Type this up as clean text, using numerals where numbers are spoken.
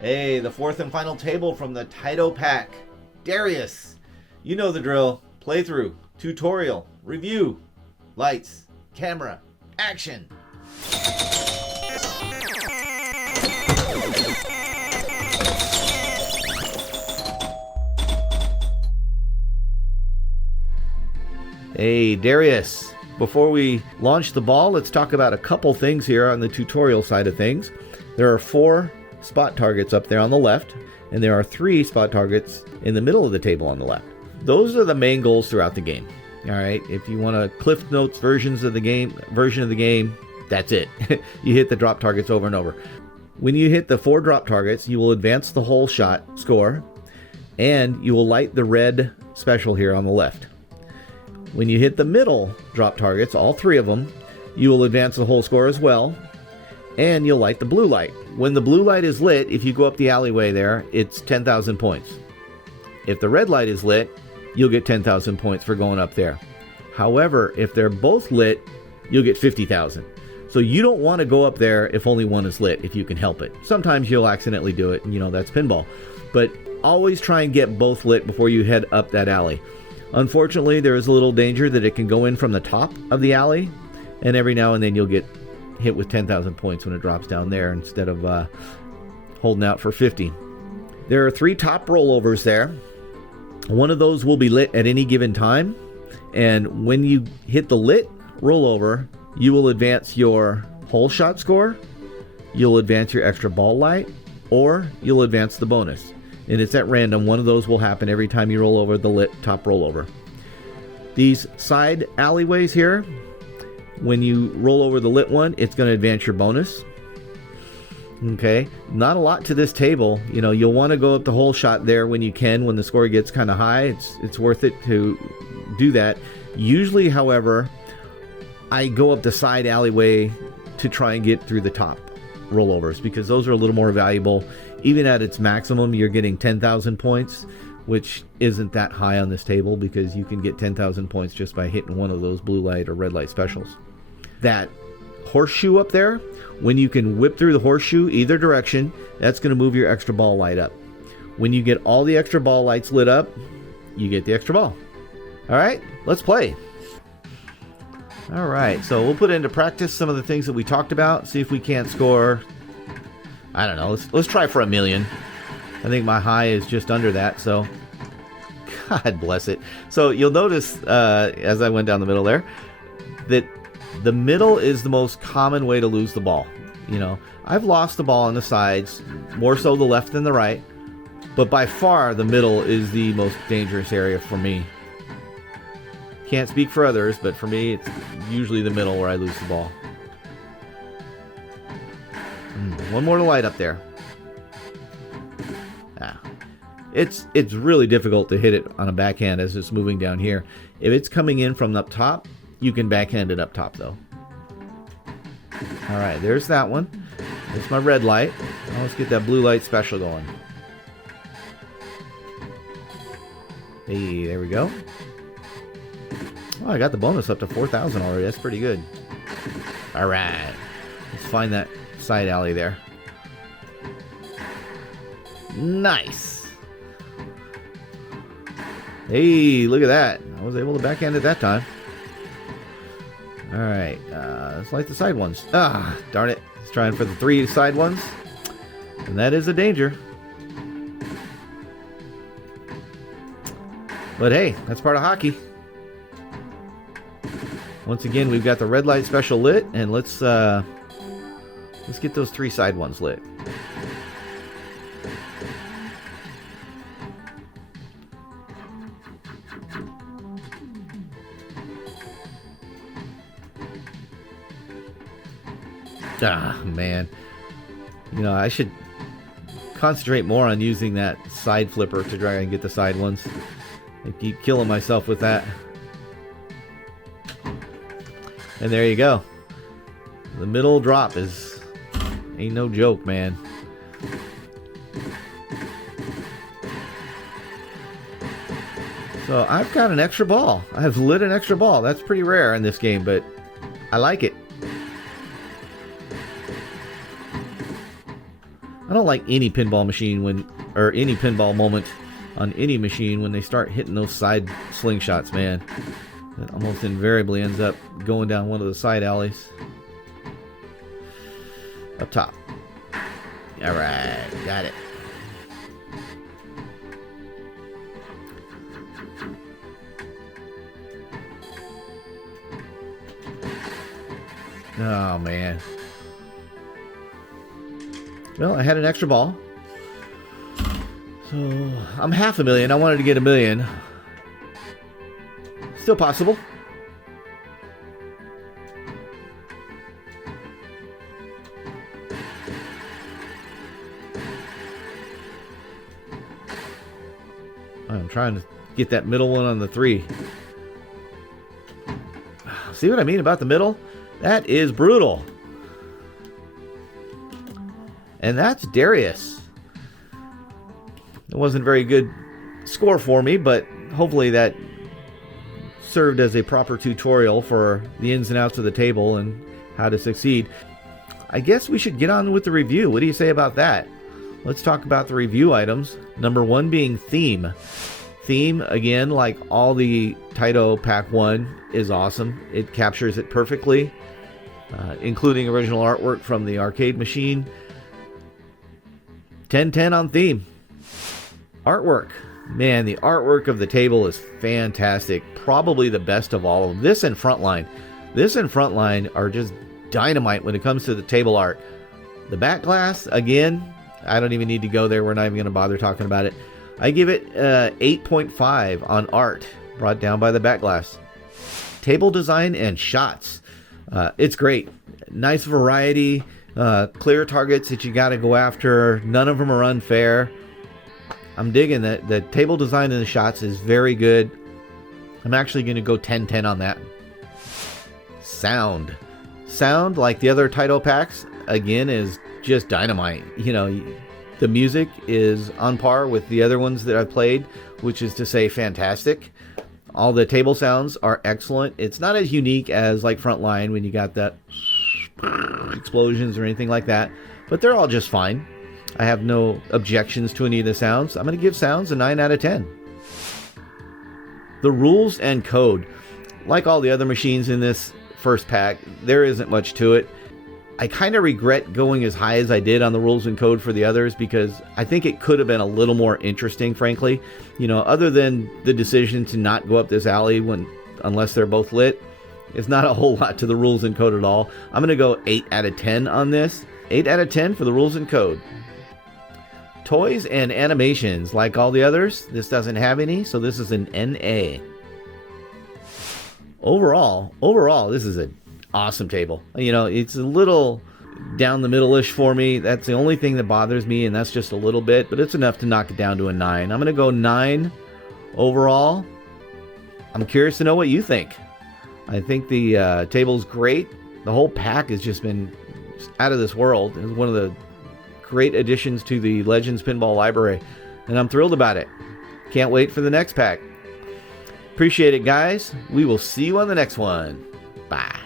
Hey, the fourth and final table from the Taito pack. Darius, you know the drill. Playthrough, tutorial, review, lights, camera, action. Hey, Darius. Before we launch the ball, let's talk about a couple things here on the tutorial side of things. There are 4 spot targets up there on the left, and there are 3 spot targets in the middle of the table on the left. Those are the main goals throughout the game. All right, if you want a Cliff Notes version of the game, that's it. You hit the drop targets over and over. When you hit the 4 drop targets, you will advance the whole shot score, and you will light the red special here on the left. When you hit the middle drop targets, all 3 of them, you will advance the whole score as well, and you'll light the blue light. When the blue light is lit, if you go up the alleyway there, it's 10,000 points. If the red light is lit, you'll get 10,000 points for going up there. However, if they're both lit, you'll get 50,000. So you don't want to go up there if only one is lit, if you can help it. Sometimes you'll accidentally do it, and that's pinball. But always try and get both lit before you head up that alley. Unfortunately, there is a little danger that it can go in from the top of the alley, and every now and then you'll get hit with 10,000 points when it drops down there instead of holding out for 50. There are 3 top rollovers there. One of those will be lit at any given time, and when you hit the lit rollover, you will advance your whole shot score, you'll advance your extra ball light, or you'll advance the bonus. And it's at random. One of those will happen every time you roll over the lit top rollover. These side alleyways here, when you roll over the lit one, it's going to advance your bonus. Okay, not a lot to this table. You'll want to go up the whole shot there when you can. When the score gets kind of high, it's worth it to do that. Usually, however, I go up the side alleyway to try and get through the top rollovers because those are a little more valuable. Even at its maximum, you're getting 10,000 points, which isn't that high on this table because you can get 10,000 points just by hitting one of those blue light or red light specials. That horseshoe up there, when you can whip through the horseshoe either direction, that's going to move your extra ball light up. When you get all the extra ball lights lit up, you get the extra ball. All right, let's play. All right, so we'll put into practice some of the things that we talked about, see if we can't score. I don't know, let's try for 1,000,000. I think my high is just under that, so God bless it. So you'll notice as I went down the middle there that the middle is the most common way to lose the ball. I've lost the ball on the sides, more so the left than the right, but by far the middle is the most dangerous area for me. Can't speak for others, but for me it's usually the middle where I lose the ball. One more to light up there. It's really difficult to hit it on a backhand as it's moving down here. If it's coming in from up top, you can backhand it up top though. All right, there's that one. There's my red light. Now let's get that blue light special going. Hey, there we go. Oh, I got the bonus up to 4,000 already. That's pretty good. All right, let's find that side alley there. Nice. Hey, look at that. I was able to backhand it that time. All right, let's light the side ones. Darn it. It's trying for the 3 side ones. And that is a danger. But hey, that's part of hockey. Once again, we've got the red light special lit, and let's get those 3 side ones lit. Man. I should concentrate more on using that side flipper to try and get the side ones. I keep killing myself with that. And there you go. The middle drop ain't no joke, man. So I've got an extra ball. I've lit an extra ball. That's pretty rare in this game, but I like it. I don't like any pinball machine or any pinball moment on any machine when they start hitting those side slingshots, man. It almost invariably ends up going down one of the side alleys. Up top. Alright, got it. Oh, man. Well, I had an extra ball. So, I'm $500,000. I wanted to get $1 million. Still possible. I'm trying to get that middle one on the 3. See what I mean about the middle? That is brutal. And that's Darius. It wasn't a very good score for me, but hopefully that served as a proper tutorial for the ins and outs of the table and how to succeed. I guess we should get on with the review. What do you say about that? Let's talk about the review items. Number 1 being theme. Theme, again, like all the Taito Pack 1, is awesome. It captures it perfectly, including original artwork from the arcade machine. 10/10 on theme. Artwork. Man, the artwork of the table is fantastic. Probably the best of all of them. This and Frontline. This and Frontline are just dynamite when it comes to the table art. The back glass, again, I don't even need to go there. We're not even going to bother talking about it. I give it 8.5 on art, brought down by the back glass. Table design and shots. It's great. Nice variety. Clear targets that you got to go after. None of them are unfair. I'm digging that. The table design and the shots is very good. I'm actually going to go 10/10 on that. Sound. Sound, like the other Taito packs, again, is just dynamite. You know, the music is on par with the other ones that I've played, which is to say fantastic. All the table sounds are excellent. It's not as unique as like Frontline when you got that explosions or anything like that, but they're all just fine. I have no objections to any of the sounds. I'm going to give sounds a 9 out of 10. The rules and code. Like all the other machines in this first pack, there isn't much to it. I kind of regret going as high as I did on the rules and code for the others because I think it could have been a little more interesting, frankly. You know, other than the decision to not go up this alley unless they're both lit, it's not a whole lot to the rules and code at all. I'm going to go 8 out of 10 on this. 8 out of 10 for the rules and code. Toys and animations, like all the others, this doesn't have any, so this is an NA. Overall, this is an awesome table. You know, it's a little down the middle-ish for me. That's the only thing that bothers me, and that's just a little bit, but it's enough to knock it down to a 9. I'm going to go 9 overall. I'm curious to know what you think. I think the table's great. The whole pack has just been out of this world. It's one of the great additions to the Legends Pinball library, and I'm thrilled about it. Can't wait for the next pack. Appreciate it, guys. We will see you on the next one. Bye.